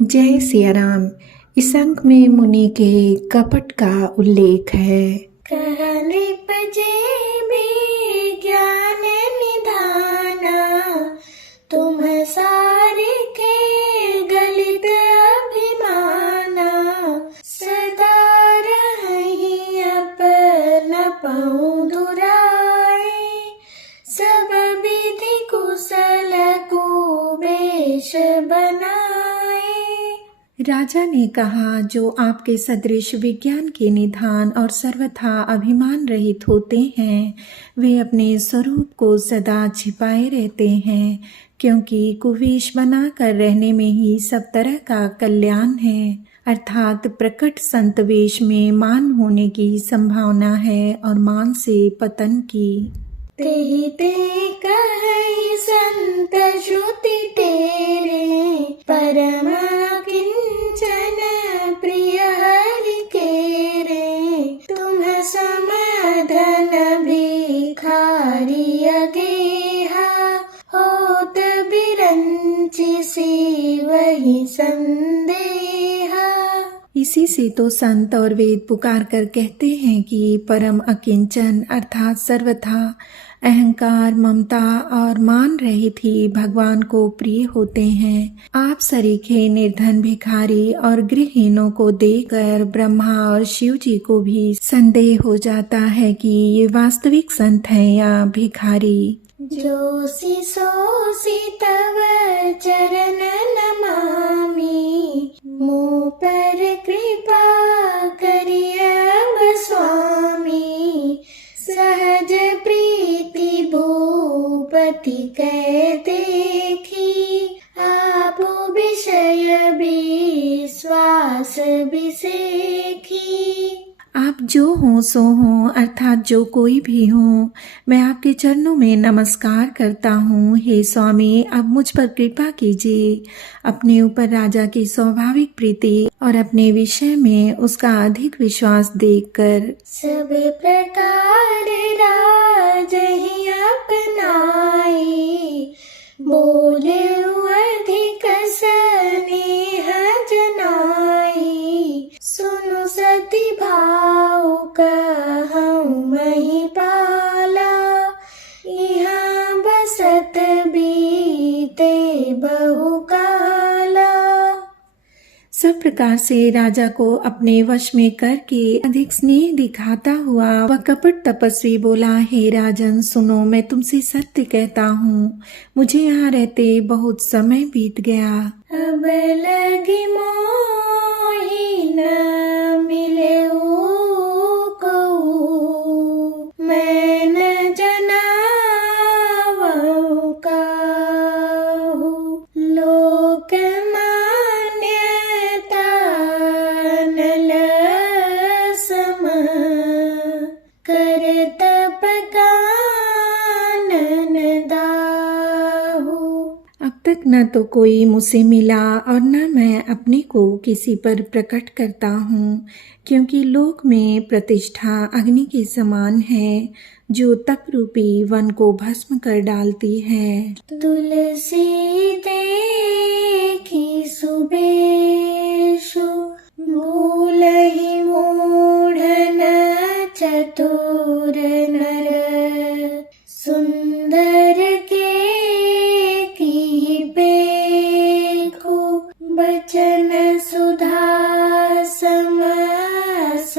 जय सिया राम। इस अंक में मुनि के कपट का उल्लेख है। कहने पजे भी ज्ञान निधाना, तुम सारे के गलित अभिमाना। सदा रही अपना पहुँ दुराए, सब विधि कुशल कुबेश बनाए। राजा ने कहा, जो आपके सदृश विज्ञान के निधान और सर्वथा अभिमान रहित होते हैं, वे अपने स्वरूप को सदा छिपाए रहते हैं, क्योंकि कुवेश बनाकर रहने में ही सब तरह का कल्याण है। अर्थात प्रकट संत वेश में मान होने की संभावना है और मान से पतन की। तेहि ते कहि संत श्रुति तेरे, परम किंचन प्रिय हरि केरे। तुम समधन भिखारी अगेहा, होत बिरंचि वही संदेहा। इसी से तो संत और वेद पुकार कर कहते हैं कि परम अकिंचन अर्थात सर्वथा अहंकार, ममता और मान रहित ही भगवान को प्रिय होते हैं। आप सरीखे निर्धन भिखारी और गृहहीनों को देकर ब्रह्मा और शिव जी को भी संदेह हो जाता है कि ये वास्तविक संत हैं या भिखारी। जोसी सोसी तव चरण नमामि, मुँह पर कृपा करियब स्वामी। सहज प्रीति भूपति कै देखी, आप विषय विश्वास विसेखी। आप जो हो सो हो अर्थात जो कोई भी हो, मैं आपके चरणों में नमस्कार करता हूँ। हे स्वामी, अब मुझ पर कृपा कीजिए। अपने ऊपर राजा की स्वाभाविक प्रीति और अपने विषय में उसका अधिक विश्वास देखकर सब प्रकार राज ही अपनाई, बोले अधिक स्नेह जनाई। सुनु सती भाव कहूँ मही पाला, यहाँ बसत बीते बहु काला। सब प्रकार से राजा को अपने वश में करके अधिक स्नेह दिखाता हुआ वह कपट तपस्वी बोला, हे राजन सुनो, मैं तुमसे सत्य कहता हूँ, मुझे यहाँ रहते बहुत समय बीत गया। अब लगी मोहि न मिले को, मैं न जनावहु काहू। लोक मान्यता नल सम, कर तप कानन दाहू। अब तक न तो कोई मुझसे मिला और न मैं अपने को किसी पर प्रकट करता हूँ, क्योंकि लोक में प्रतिष्ठा अग्नि के समान है, जो तप रूपी वन को भस्म कर डालती है। तुलसी देखी सुबेशु, भूलहि मूढ़ न चतुर नर। सुंदर के की पेखु, बचन सुधा समस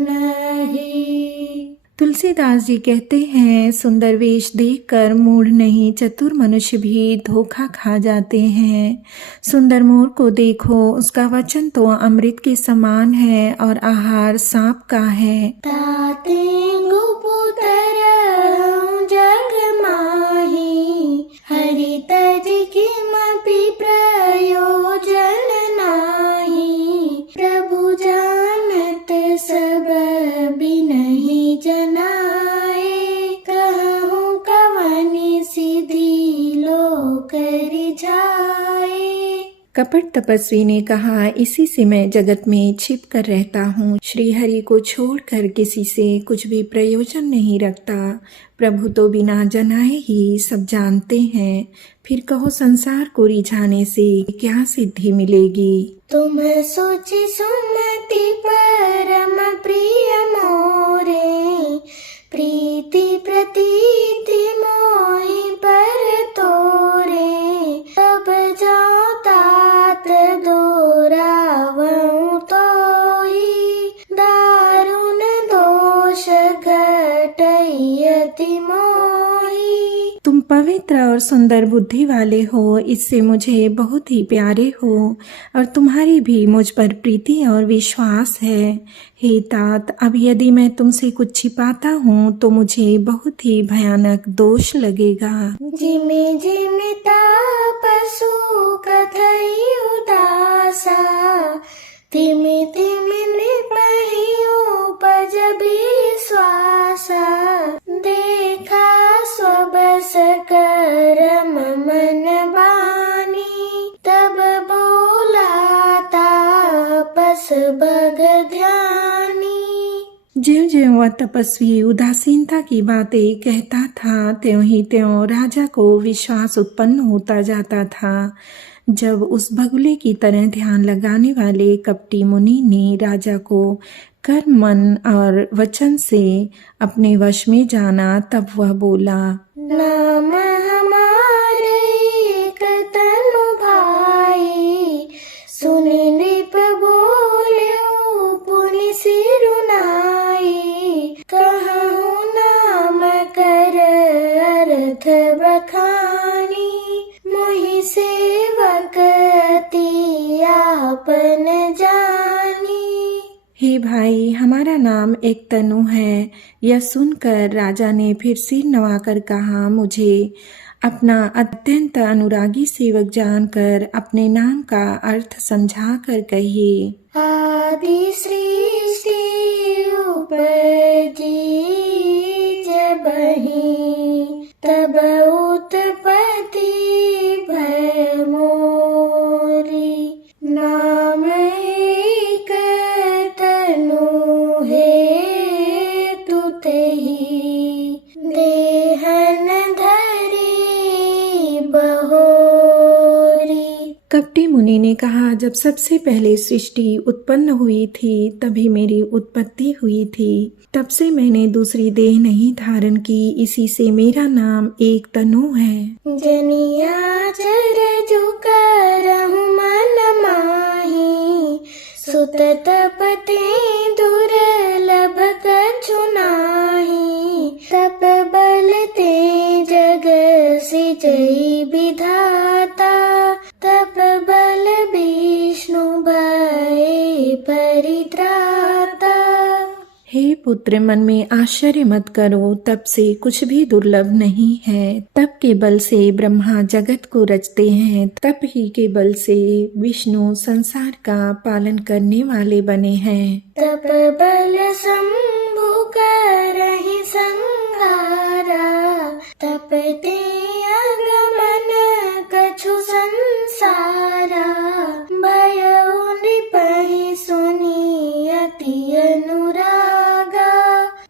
नहीं। तुलसीदास जी कहते हैं, सुंदर वेश देखकर मूढ़ नहीं चतुर मनुष्य भी धोखा खा जाते हैं। सुंदर मोर को देखो, उसका वचन तो अमृत के समान है और आहार सांप का है। ताते गुपुतर जग माही, हरि तज किमपि प्रयोजन नाही। प्रभु जानत सब बिनहि जनाए, कहूँ कवनि सिद्धि लोक रिझाए। कपट तपस्वी ने कहा, इसी से मैं जगत में छिप कर रहता हूँ। श्री हरि को छोड़कर किसी से कुछ भी प्रयोजन नहीं रखता। प्रभु तो बिना जनाए ही सब जानते हैं। फिर कहो संसार को रिझाने से क्या सिद्धि मिलेगी। तुम सोचि सुमति परम प्रिय मोरे, प्रीति प्रतीति मोहि पर तोरे। तब जाओ तात दोरावऊं तोहि, दारुण दोष घटई अति मोहि। तुम पवित्र और सुंदर बुद्धि वाले हो, इससे मुझे बहुत ही प्यारे हो और तुम्हारी भी मुझ पर प्रीति और विश्वास है। हे तात, अब यदि मैं तुमसे कुछ छिपाता हूँ तो मुझे बहुत ही भयानक दोष लगेगा। जिमि जिमि तापसु कथई उदासा, तिमि तिमि नृपहि उपज विश्वासा। देखा स्वबस करम मन बानी, तब बोला तापस भग ध्यानी। ज्यों ज्यों वह तपस्वी उदासीनता की बातें कहता था, त्यों ही त्यों राजा को विश्वास उत्पन्न होता जाता था। जब उस बगुले की तरह ध्यान लगाने वाले कपटी मुनि ने राजा को कर्म, मन और वचन से अपने वश में जाना, तब वह बोला, नाम हमारे एक तनु भाई, सुनि नृप बोल्यो पुनि सिरुनाई। कहूँ नाम कर अर्थ बखानी, मोहि सेवक अति आपन जानी। हे भाई, हमारा नाम एक तनु है। यह सुनकर राजा ने फिर सिर नवाकर कहा, मुझे अपना अत्यंत अनुरागी सेवक जानकर अपने नाम का अर्थ समझा कर कहिए। आदि सृष्टि उपजी जबहि, तब उत्पत्ति भय मोरी। नाम एक तनु हेतु तेहि, देहन धरि बहोरी। कपटी मुनि ने कहा, जब सबसे पहले सृष्टि उत्पन्न हुई थी तभी मेरी उत्पत्ति हुई थी। तब से मैंने दूसरी देह नहीं धारण की, इसी से मेरा नाम एक तनु है। जनिया चर जुकरहु मन माही, सुत तपते दुर्लभ कछु नाहि। तप बल ते जग सिजई विधाता, तप बल विष्णु भय परित्राता। हे पुत्र, मन में आश्चर्य मत करो, तप से कुछ भी दुर्लभ नहीं है। तप के बल से ब्रह्मा जगत को रचते हैं, तप ही के बल से विष्णु संसार का पालन करने वाले बने हैं। तप बल शंभु करहि संहारा, तपते अगमन कछु संसारा। भयउ नृपहि सुनि अति अनुरागा,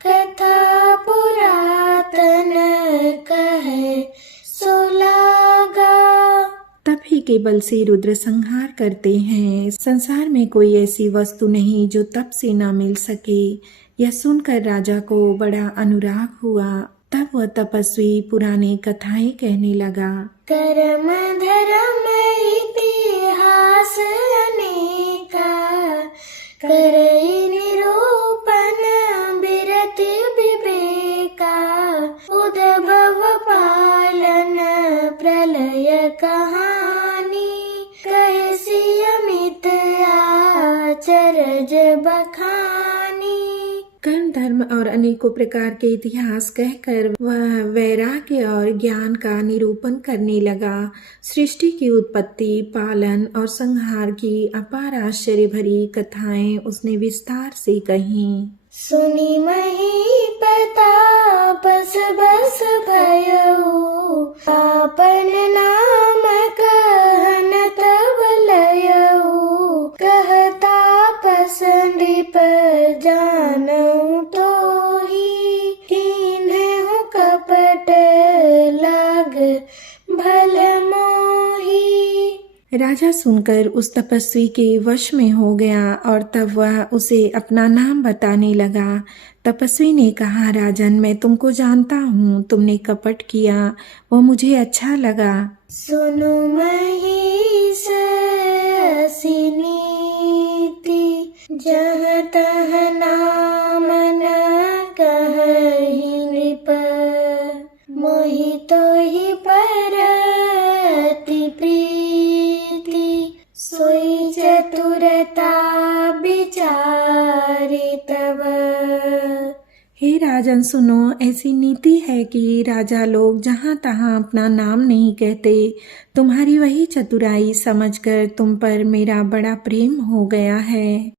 कथा पुरातन कहे सोलागा। तप ही के बल से रुद्र संहार करते हैं। संसार में कोई ऐसी वस्तु नहीं जो तप से न मिल सके। यह सुनकर राजा को बड़ा अनुराग हुआ। तब वह तपस्वी पुरानी कथाएं कहने लगा। कर्म धर्म इतिहास अनेका, करई निरूपण बिरति विवेका। उद्भव पालन प्रलय कहानी, कहसी अमित आचरज बखानी। कर्म, धर्म और अनेकों प्रकार के इतिहास कहकर वह वैराग्य और ज्ञान का निरूपण करने लगा। सृष्टि की उत्पत्ति, पालन और संहार की अपार आश्चर्य भरी कथाएं उसने विस्तार से कहीं। सुनि महीपताप बस भयउ, आपन नाम कहन तब लय। राजा सुनकर उस तपस्वी के वश में हो गया और तब वह उसे अपना नाम बताने लगा। तपस्वी ने कहा, राजन, मैं तुमको जानता हूँ, तुमने कपट किया, वो मुझे अच्छा लगा। सुनु महिष असी नीति, जहाँ तहाँ नाम न कहहि नृप, मोहि तोहि पर अति प्रीति, सोई चतुरता विचारि तब। हे राजन, सुनो, ऐसी नीति है कि राजा लोग जहाँ तहाँ अपना नाम नहीं कहते। तुम्हारी वही चतुराई समझकर तुम पर मेरा बड़ा प्रेम हो गया है।